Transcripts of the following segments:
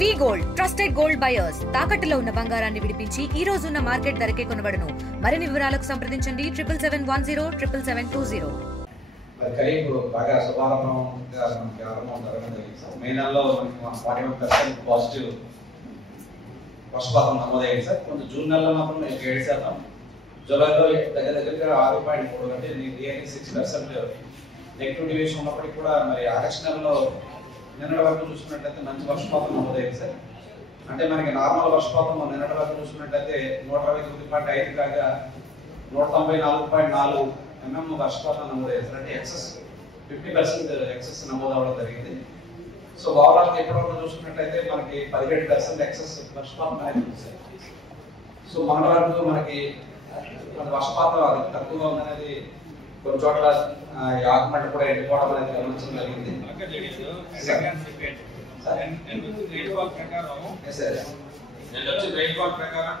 వి gold trusted gold buyers తాకట్టులో ఉన్న బంగారాన్ని విడిపించి ఈ రోజు ఉన్న మార్కెట్ ధరకే కొనబడును. మరిన్ని వివరాలకు సంప్రదించండి 7710772020. మరి ఖరీఫ్ బాగా శుభారంభంగా మనకి ఆరంభం జరగడం జరిగింది సార్. మే నెలలో మనకి 41% పాజిటివ్ వర్షపాతం నమోదైంది సార్. కొంచెం జూన్ నెలలో మాత్రం 7%, జూలైలో దగ్గరగా 6.3 అంటే నియర్లీ 6% నెగిటివ్ డివియేషన్ ఉన్నప్పటికీ కూడా మరి ఆగస్టు నెలలో నిన్నటి వరకు చూసుకున్నట్లయితే మంచి వర్షపాతం నమోదైంది సార్. అంటే మనకి నార్మల్ వర్షపాతం నిన్నటి వరకు చూసుకున్నట్లయితే 129.5 కాగా 194.4 mm వర్షపాతం నమోదైంది సార్. అంటే ఎక్సెస్ 50% ఎక్సెస్ నమోదవడం జరిగింది. సో ఓవరాల్ ఎప్పటివరకు చూసుకున్నట్లయితే మనకి 17% ఎక్సెస్ వర్షపాతం అనేది ఉంది సార్. సో మన వరకు మనకి వర్షపాతం అది తక్కువగా ఉందనేది కొన్ని చోట్ల ఆకుమట్ట కూడా ఎండిపోవడం అనేది గమనించడం జరిగింది.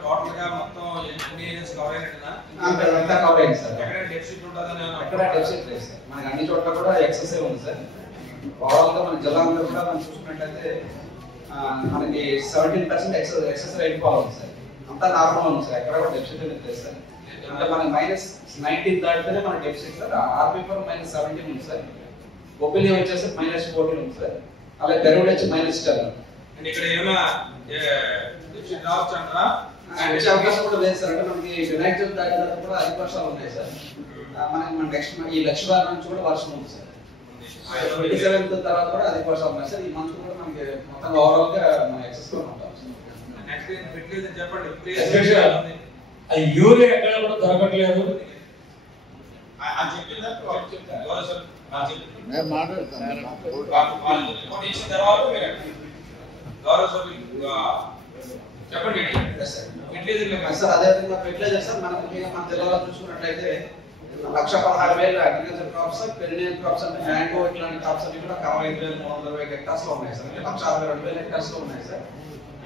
టోటల్ గా మొత్తం అన్ని ఏరియాస్ కవర్ అయినట్టునా? అంతా కవర్ అయింది సార్. ఎక్కడ డెఫిసిట్ ఉంటుందని ఎక్కడ డెఫిసిట్ లేదు సార్. మనకి అన్ని చోట్ల కూడా ఎక్సెస్ ఉంది సార్. ఓవరాల్ గా మన జిల్లా అంతా కూడా మనం చూసుకున్నట్లయితే మనకి 17% ఎక్సెస్ రైన్ఫాల్ ఉంది సార్. అంతా నార్మల్ ఉంది సార్. ఎక్కడ కూడా డెఫిసిట్ లేదు సార్. అంటే మనకి -19 దాటితేనే మన డెఫిసిట్ సార్. ఆర్బీపర్ -17 ఉంది సార్. బొబ్బిలి వచ్చేసి -14 ఉంది సార్. అలాగే గరువులు వచ్చి -10. అంటే ఇక్కడ ఏమైనా డెఫిసిట్ రావచ్చు అంటారా? వచ్చే అవకాశం కూడా లేదు సార్. అంటే మనకి వినాయక చవితి దాటిన తర్వాత కూడా అధిక వర్షాలు ఉన్నాయి సార్. మనకి మన నెక్స్ట్ ఈ లక్షవారం నుంచి కూడా వర్షం ఉంది సార్. 27th తర్వాత కూడా అధిక వర్షాలు ఉన్నాయి సార్. ఈ మంత్ కూడా మనకి మొత్తం ఓవరాల్ గా మన ఎక్సెస్ లో ఉంటాం సార్. నెక్స్ట్ ఫెర్టిలైజర్ చెప్పండి. అది యూరియా ఎక్కడ కూడా దొరకట్లేదు. అది చెప్పిందా? గౌరవ సార్ నేను మాట్లాడతాను. ఇచ్చిన తర్వాత మీరు గౌరవ సార్ చెప్పండి. ఫెర్టిలైజర్ సార్ అదేవిధంగా ఫెర్టిలైజర్ సార్ మన జిల్లాలో చూసుకున్నట్లయితే 1,16,000 అగ్రికల్చర్ క్రాప్స్, పెరినియల్ క్రాప్స్ అంటే మ్యాంగో ఇట్లాంటి క్రాప్స్ అన్ని కూడా 65,320 హెక్టార్స్ లో ఉన్నాయి సార్. అంటే 1,62,000 హెక్టార్స్ లో ఉన్నాయి సార్.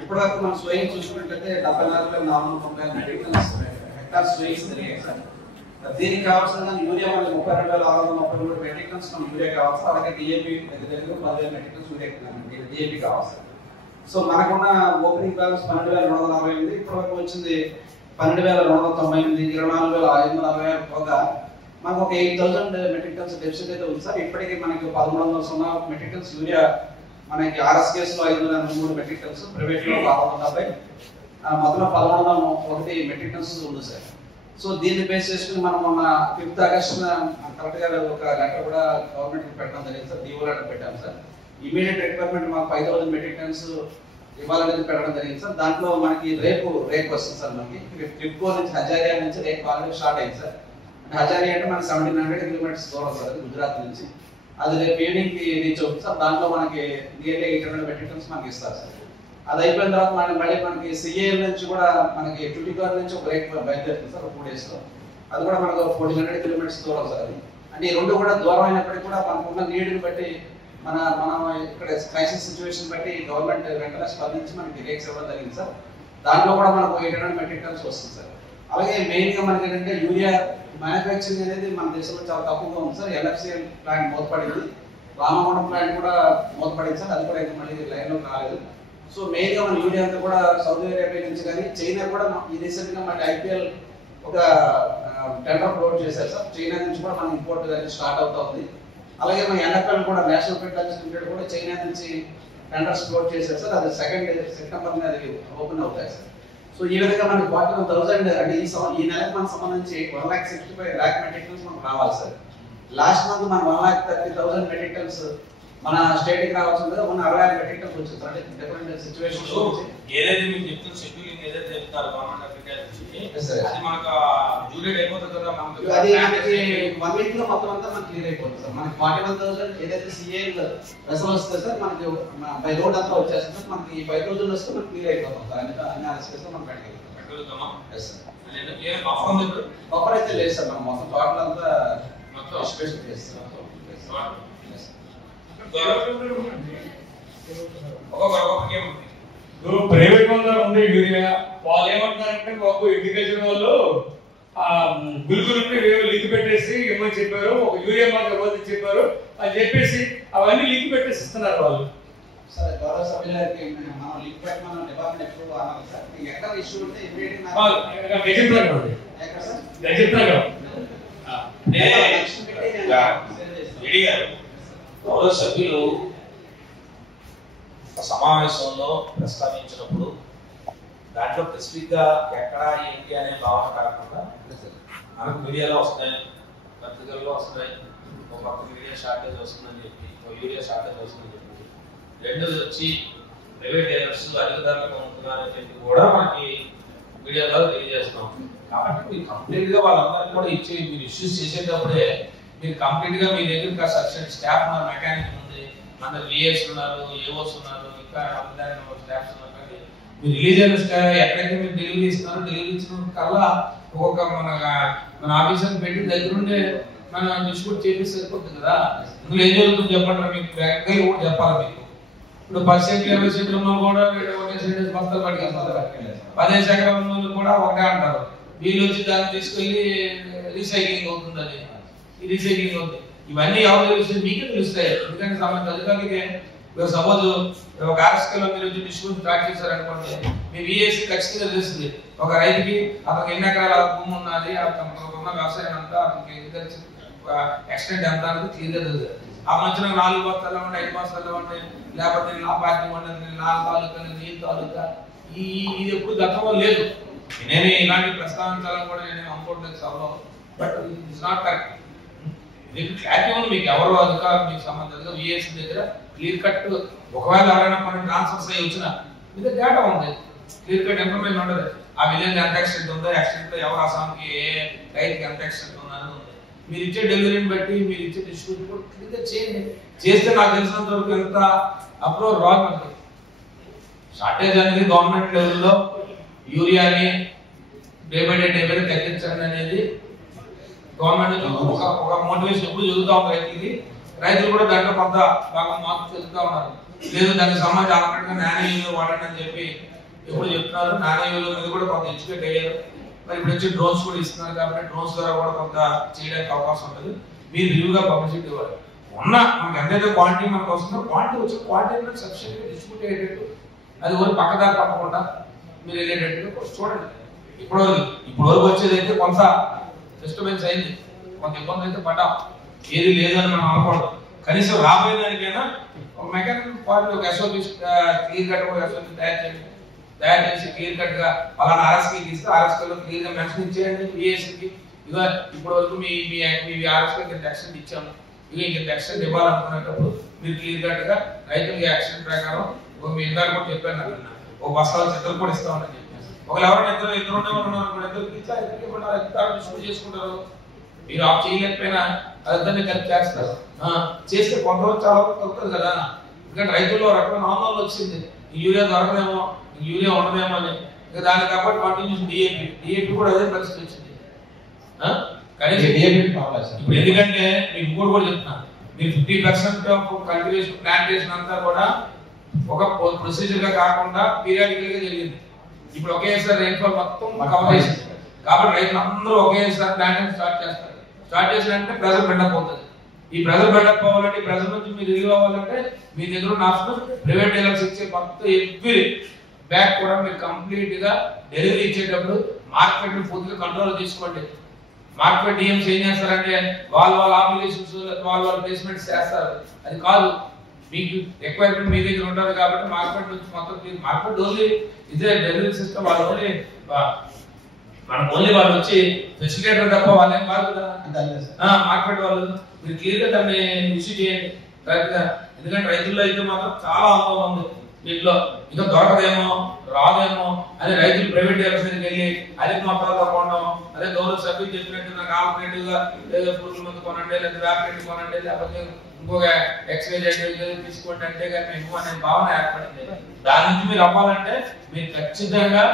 ఇప్పటివరకు మనం స్వయం చూసుకున్నట్లయితే 74,430 హెక్టార్స్ స్వయింగ్స్ జరిగాయి సార్. దీనికి కావాల్సిన యూరియా మనకి 32,633 మెట్రిక్ టన్స్ మన యూరియా కావాలి సార్. అలాగే డిఏపి దగ్గర 10,000 మెట్రిక్ టన్స్ యూరియా డిఏపి కావాలి సార్. సో మనకున్న ఓపెనింగ్ బ్యాలెన్స్ 12,248, ఇప్పటివరకు వచ్చింది 12,298, 24,546 పోగా మనకు ఒక 8,000 మెట్రిక్ టన్స్ డెఫిసిట్ అయితే ఉంది సార్. ఇప్పటికీ మనకి 1,300 మెట్రిక్ టన్స్ యూరియా మనకి ఆర్ఎస్కేస్ లో 503 మెట్రిక్ టన్స్, ప్రైవేట్ లో 670, మొత్తం 1,101 మెట్రిక్ టన్స్ ఉంది సార్. సో దీన్ని బేస్ చేసుకుని మనం మొన్న 5th ఆగస్ట్ కలెక్టర్ గారు ఒక లెటర్ కూడా గవర్నమెంట్ కి పెట్టడం జరిగింది సార్. డిఓ లెటర్ పెట్టాం సార్. ఇమీడియట్ రిక్వైర్మెంట్ మాకు 5,000 మెట్రిక్ టన్స్ ఇవ్వాలనేది పెట్టడం జరిగింది సార్. దాంట్లో మనకి రేపు వస్తుంది సార్. మనకి టిప్కో నుంచి హజారియా నుంచి రేపు ఆల్రెడీ స్టార్ట్ అయింది సార్. హజారియా అంటే మనకి 1700 కిలోమీటర్స్ దూరం సార్, అది గుజరాత్ నుంచి. అది రేపు ఈవినింగ్ కి రీచ్ అవుతుంది సార్. దాంట్లో మనకి నియర్లీ 800 మెట్రిక్ టన్స్ మనకి ఇస్తారు సార్. అది అయిపోయిన తర్వాత మళ్ళీ మనకి సిఏఎల్ నుంచి కూడా మనకి ట్యూటికార్ నుంచి ఒక రేట్ బయలుదేరుతుంది సార్ 2 days లో. అది కూడా మనకు 1400 కిలోమీటర్స్ దూరం సార్. అది అంటే ఈ రెండు కూడా దూరం అయినప్పటికీ కూడా మనకున్న నీడ్ని బట్టి మనం ఇక్కడ క్రైసిస్ సిచ్యువేషన్ బట్టి గవర్నమెంట్ వెంటనే స్పందించి మనకి రేట్స్ ఇవ్వడం జరిగింది సార్. దాంట్లో కూడా మనకు 800 మెట్రిక్ టన్స్ వస్తుంది సార్. అలాగే మెయిన్ గా మనకి ఏంటంటే యూరియా మ్యానుఫ్యాక్చరింగ్ అనేది మన దేశంలో చాలా తక్కువగా ఉంది సార్. ఎల్ఎఫ్సిఎల్ ప్లాంట్ మూతపడింది, రామగుండం ప్లాంట్ కూడా మూతపడింది సార్. అది కూడా ఇంకా మళ్ళీ లైన్ లో రాలేదు. సో మెయిన్ గా మన యూరియా అంతా కూడా సౌదీ అరేబియా నుంచి కానీ చైనా కూడా ఈ రీసెంట్ గా మనకి ఐపీఎల్ ఒక టెండర్ ప్రొవైడ్ చేశారు సార్. చైనా నుంచి కూడా మన ఇంపోర్ట్ స్టార్ట్ అవుతా ఉంది. అలాగే మన ఎన్ఎఫ్ఎల్ కూడా నేషనల్ ఫెర్టిలైజర్స్ లిమిటెడ్ కూడా చైనా నుంచి టెండర్స్ ప్రొవైడ్ చేశారు సార్. అది 2nd సెప్టెంబర్ అది ఓపెన్ అవుతాయి సార్. సో ఈ విధంగా మనకి 41,000 అంటే ఈ నెలకు మనకు సంబంధించి 1,65,00,000 మెట్రిక్ టన్స్ మనకు రావాలి సార్. లాస్ట్ మంత్ మన 1,30,000 మెట్రిక్ టన్స్ మన స్టేట్ కి రావాల్సింది కదా, మన 60,000 మెట్రిక్ టన్స్ వచ్చింది సార్. అంటే డిఫరెంట్ సిచ్యువేషన్ ఏదైతే మీకు చెప్తున్న షెడ్యూలింగ్ ఏదైతే చెప్తారు గవర్నమెంట్ అఫీషియల్ నుంచి అది మనకు డ్యూరేట్ అయిపోతుంది కదా. మనకి అది మనకి 1 week లో మొత్తం అంతా మనకి క్లియర్ అయిపోతుంది సార్. మనకి 41,000 ఏదైతే సిఏఎల్ వెసల్ వస్తుంది సార్, మనకి బై రోడ్ అంతా వచ్చేస్తుంది సార్. మనకి 5,000 వస్తే మనకి క్లియర్ అయిపోతుంది సార్. అన్ని ఆస్పెక్ట్స్ లో మనం పెట్టగలుగుతాం. Yes sir. బఫర్ అయితే లేదు సార్. మనం మొత్తం టోటల్ అంతా మొత్తం ఎస్టిమేషన్ చేస్తాం. ప్రైవేట్ వాళ్ళ ఉంది యూరియా, వాళ్ళు ఏమంటున్నారంటే బాబు అగ్రికల్చర్ వాళ్ళు గుల్గులు లింక్ పెట్టేసి ఇవ్వమని చెప్పారు, ఒక యూరియా మాకు ఇవ్వద్దని చెప్పారు అని చెప్పేసి అవన్నీ లింక్ పెట్టేసి ఇస్తున్నారు వాళ్ళు. సార్ గౌరవ సభ్యులకి మనం లింక్ పెట్టి మనం డిపార్ట్మెంట్ ఎప్పుడు అనాలి సార్. మీకు ఎక్కడ ఇష్యూ ఉంటే ఇమీడియట్ గౌరవ సభ్యులు సమావేశంలో ప్రస్తావించినప్పుడు దాంట్లో స్పెసిఫిక్ గా ఎక్కడ ఏంటి అనే భావన కాకుండా మనకు మీడియాలో వస్తాయి, పత్రికల్లో వస్తాయి, ఒక పక్క మీడియా షార్టేజ్ వస్తుందని చెప్పి, ఒక యూరియా షార్టేజ్ వస్తుందని చెప్పి, రెండోది వచ్చి ప్రైవేట్ డీలర్స్ అధిక ధరలకు అమ్ముతున్నారని చెప్పి కూడా మనకి మీడియా ద్వారా తెలియజేస్తున్నాం. కాబట్టి మీరు కంప్లీట్ గా వాళ్ళందరికీ కూడా ఇచ్చి మీరు ఇష్యూస్ చేసేటప్పుడే మీరు కంప్లీట్ గా మీ దగ్గర సఫిషియెంట్ స్టాఫ్ ఉన్నారు, మెకానిక్ ఉంది, మన విఏఎస్ ఉన్నారు, ఏఓస్ ఉన్నారు, ఇంకా స్టాఫ్స్ ఉన్నారు. మీరు రిలీజ్ అయిన ఎక్కడైతే మీరు డెలివరీ ఇస్తున్నారో డెలివరీ ఇచ్చిన కల్లా ఒక్కొక్క మన ఆఫీసర్ పెట్టి దగ్గరుండే మనం డిస్ట్రిబ్యూట్ చేసి సరిపోతుంది కదా. ఇందులో ఏం జరుగుతుంది చెప్పండి, మీకు బ్యాంకులు కూడా చెప్పాలి. మీకు ఇప్పుడు 10 20 సెంట్లు ఉన్న కూడా ఒకటే సెంటెన్స్ బస్తాలు పట్టుకెళ్తారు, 15 ఎకరాల ఉన్న కూడా ఒకటే అంటారు. వీళ్ళు వచ్చి దాన్ని తీసుకెళ్లి రీసైక్లింగ్ అవుతుంది, అది ఈ రీసైక్లింగ్ అవుతుంది. ఇవన్నీ ఎవరు తెలుస్తుంది? మీకే తెలుస్తాయి. ఎందుకంటే సంబంధిత అధికారులకి సపోజ్ ఒక ఆర్ఎస్కేలో మీరు వచ్చి డిస్ట్రిబ్యూషన్ స్టార్ట్ చేశారనుకోండి, మీ విఏసీ ఖచ్చితంగా తెలుస్తుంది. ఒక రైతుకి అతనికి ఎన్ని ఎకరాల భూమి ఉన్నది, అతనికి ఉన్న వ్యవసాయం అంతా, అతనికి ఎక్స్టెంట్ ఎంత అనేది క్లియర్గా తెలుస్తుంది. ఆ మధ్యన 4 బస్తాలు ఉంటే 5 బస్తాలు ఉంటే, లేకపోతే నా పార్టీ ఉండే నా తాలూకా నీ తాలూకా ఇది ఎప్పుడు గతంలో లేదు. నేను ఇలాంటి ప్రస్తావించాలని కూడా నేను అనుకోవట్లేదు సభలో, బట్ ఇట్స్ నాట్ కరెక్ట్. మీకు క్లారిటీ ఉంది, మీకు ఎవరు అధికారులు మీకు సంబంధించిన విఏసీ దగ్గర క్లియర్ కట్. ఒకవేళ ఎవరైనా మనం ట్రాన్స్ఫర్స్ అయ్యి వచ్చినా మీద డేటా ఉంది, క్లియర్ కట్ ఇన్ఫర్మేషన్ ఉంటుంది. ఆ విలేజ్ ఎంత ఎక్స్టెంట్ ఉందో, ఎక్స్టెంట్ ఎవరు అసాంకి ఏ రైతుకి ఎంత ఎక్స్టెంట్ ఉందని ఉంది. మీరు ఇచ్చే డెలివరీని బట్టి మీరు ఇచ్చే డిస్ట్రిబ్యూట్ కూడా క్లియర్గా చేయండి. చేస్తే నాకు తెలిసినంత వరకు ఎంత అప్రూవ్ రాదు. మనకి షార్టేజ్ అనేది గవర్నమెంట్ లెవెల్లో యూరియాని డే బై డే తగ్గించండి అనేది గవర్నమెంట్ ఒక మోటివేషన్ ఎప్పుడు జరుగుతూ ఉంది రైతులకి. రైతులు కూడా దాంట్లో కొంత బాగా మార్పు చెందుతూ ఉన్నారు. లేదు దానికి సంబంధించి ఆల్రెడీగా నానో యూరియా వాడండి అని చెప్పి ఎప్పుడు చెప్తున్నారు. నానో యూరియా మీద కూడా కొంత ఎడ్యుకేట్ అయ్యారు. మరి ఇప్పుడు వచ్చి డ్రోన్స్ కూడా ఇస్తున్నారు కాబట్టి డ్రోన్స్ ద్వారా కూడా కొంత చేయడానికి అవకాశం ఉంటుంది. మీరు రివ్యూగా పబ్లిసిటీ ఇవ్వాలి. మనకి ఎంతైతే క్వాంటిటీ మనకు వస్తుందో క్వాంటిటీ వచ్చి క్వాంటిటీ సఫిషియెంట్గా డిస్ట్రిబ్యూట్ అయ్యేటట్టు, అది కూడా పక్కదారి తప్పకుండా మీరు వెళ్ళేటట్టుగా చూడండి. ఇప్పుడు వరకు వచ్చేది అయితే కొంత డిస్టర్బెన్స్ అయింది, కొంత ఇబ్బంది అయితే పడ్డాం. ఏది లేదని మనం అనుకోవడం. కనీసం రాబోయే దానికైనా ఒక మెకానికల్ పార్టీ ఒక ఎస్ఓపి క్లియర్ కట్ కూడా ఎస్ఓపి తయారు చేసి క్లియర్ కట్ గా అలాంటి ఆర్ఎస్కి ఇస్తే ఆర్ఎస్కేలో క్లియర్ గా మెన్షన్ ఇచ్చేయండి. విఏసీకి ఇక ఇప్పటి వరకు మీ ఆర్ఎస్కి ఇంత ఎక్స్టెంట్ ఇచ్చాము, ఇక ఇంత ఎక్స్టెంట్ ఇవ్వాలనుకునేటప్పుడు మీరు క్లియర్ కట్ గా రైతులకి యాక్షన్ ప్రకారం మీ ఇందాక కూడా చెప్పాను, ఒక బస్తాల చెత్తలు కూడా ఇస్తామని చెప్పి. ఒకవేళ ఎవరైనా ఇద్దరు డిస్ట్రిబ్యూట్ చేసుకుంటారు, మీరు ఆఫ్ చేయలేకపోయినా అదంతా కలిపి చేస్తారు. చేస్తే కొంతవరకు చాలా వరకు తగ్గుతుంది కదా. ఎందుకంటే రైతుల్లో రకమైన ఆందోళన వచ్చింది, యూరియా దొరకదేమో, యూరియా ఉండదేమో అని. ఇక దానికి కాబట్టి కంటిన్యూషన్ డిఏపి కూడా అదే పరిస్థితి వచ్చింది. ఇప్పుడు ఎందుకంటే మీకు ఇంకోటి కూడా చెప్తున్నాను, మీరు 50% కల్టివేషన్ ప్లాంటేషన్ అంతా కూడా ఒక ప్రొసీజర్ గా కాకుండా పీరియాడికల్ గా జరిగింది. ఇప్పుడు ఒకేసారి రైన్ఫాల్ మొత్తం కవర్ చేసింది కాబట్టి రైతులు అందరూ ఒకేసారి ప్లాంటేషన్ స్టార్ట్ చేసినంటే ప్రెజర్ బిల్డప్ అవుతుంది. ఈ ప్రెజర్ బిల్డప్ అవ్వాలంటే, ఈ ప్రెజర్ నుంచి మీరు రిలీవ్ అవ్వాలంటే మీ దగ్గర ఉన్న ఆప్షన్ ప్రైవేట్ డీలర్స్ ఇచ్చే మొత్తం ఎవ్రీ బ్యాగ్ కూడా మీరు కంప్లీట్ గా డెలివరీ ఇచ్చేటప్పుడు మార్కెట్ ని పూర్తిగా కంట్రోల్ తీసుకోండి. మార్కెట్ డిఎంస్ ఏం చేస్తారంటే వాళ్ళ అప్లికేషన్స్ వాళ్ళ ప్లేస్మెంట్స్ చేస్తారు. అది కాదు, మీకు రిక్వైర్మెంట్ మీ దగ్గర ఉంటుంది కాబట్టి మార్కెట్ నుంచి మొత్తం మార్కెట్ ఓన్లీ ఇదే డెలివరీ సిస్టమ్. వాళ్ళు ఓన్లీ వాళ్ళు వచ్చి ఫెసిలిటేటర్ తప్ప వాళ్ళేం కాదు కదా. మార్కెట్ వాళ్ళు మీరు క్లియర్ గా దాన్ని ఇష్యూ చేయండి కరెక్ట్ గా. ఎందుకంటే రైతుల్లో అయితే మాత్రం చాలా అనుభవం ఉంది దీంట్లో. ఇంకా దొరకదేమో రాదేమో అదే రైతులు ప్రైవేట్ డీలర్స్ దగ్గరికి వెళ్ళి అధిక మొత్తాలతో కొనడం, అదే గౌరవ సభ్యులు చెప్పినట్టు నాకు ఆల్టర్నేటివ్ గా లేదా పురుగుల మందు కొనండి, లేదా వ్యాపారెడ్డి కొనండి, లేకపోతే ఇంకొక ఎక్స్రేజ్ తీసుకోండి అంటే ఎక్కువ అనే భావన ఏర్పడింది. దాని నుంచి మీరు అవ్వాలంటే మీరు ఖచ్చితంగా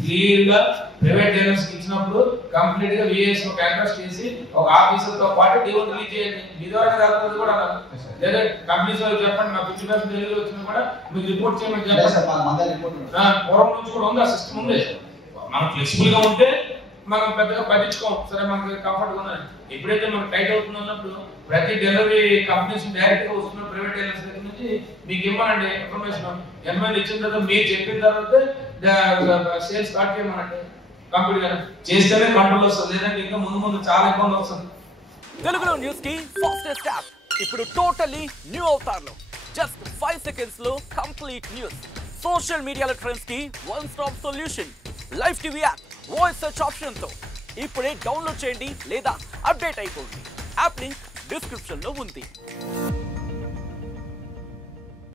క్లియర్ గా ప్రైవేట్ డీలర్స్ ఇచ్చినప్పుడు కంప్లీట్ గా విఏఎస్ కాంట్రాక్ట్ చేసి ఒక ఆఫీసర్ తో పాటు డివోన్ రిలీజ్ చేయండి. మీ ద్వారా జరుగుతుంది కూడా లేదా కంపెనీస్ వాళ్ళు చెప్పండి, నా 50% డెలివరీ వచ్చినా కూడా మీకు రిపోర్ట్ చేయమని చెప్పండి. పూర్వం నుంచి కూడా ఉంది, ఆ సిస్టమ్ ఉంది. మనం ఫ్లెక్సిబుల్ గా ఉంటే మనం పెద్దగా పట్టించుకోం, సరే మనకి కంఫర్ట్ గా ఉందని. ఎప్పుడైతే మనకు టైట్ అవుతుంది అన్నప్పుడు ప్రతి డెలివరీ కంపెనీస్ డైరెక్ట్ గా వస్తున్న ప్రైవేట్ డీలర్స్ దగ్గర సంబంధించి మీకు ఇవ్వనండి ఇన్ఫర్మేషన్. ఎన్వైల్ ఇచ్చిన తర్వాత మీరు చెప్పిన తర్వాత సేల్ స్టార్ట్ చేయమనండి. కంప్లీట్ గా చేస్తేనే కంట్రోల్ వస్తుంది, లేదంటే ఇంకా ముందు ముందు చాలా ఇబ్బంది వస్తుంది. తెలుగులో న్యూస్ కి ఫాస్టెస్ట్ యాప్ ఇప్పుడు టోటలీ న్యూ అవతార్లో జస్ట్ 5 సెకండ్స్ లో కంప్లీట్ న్యూస్. సోషల్ మీడియాలో ట్రెండ్స్ కి one stop solution. Live TV app voice search option తో ఇప్పుడే డౌన్లోడ్ చేయండి లేదా అప్డేట్ అయిపోండి. యాప్ లింక్ డిస్క్రిప్షన్ లో ఉంది.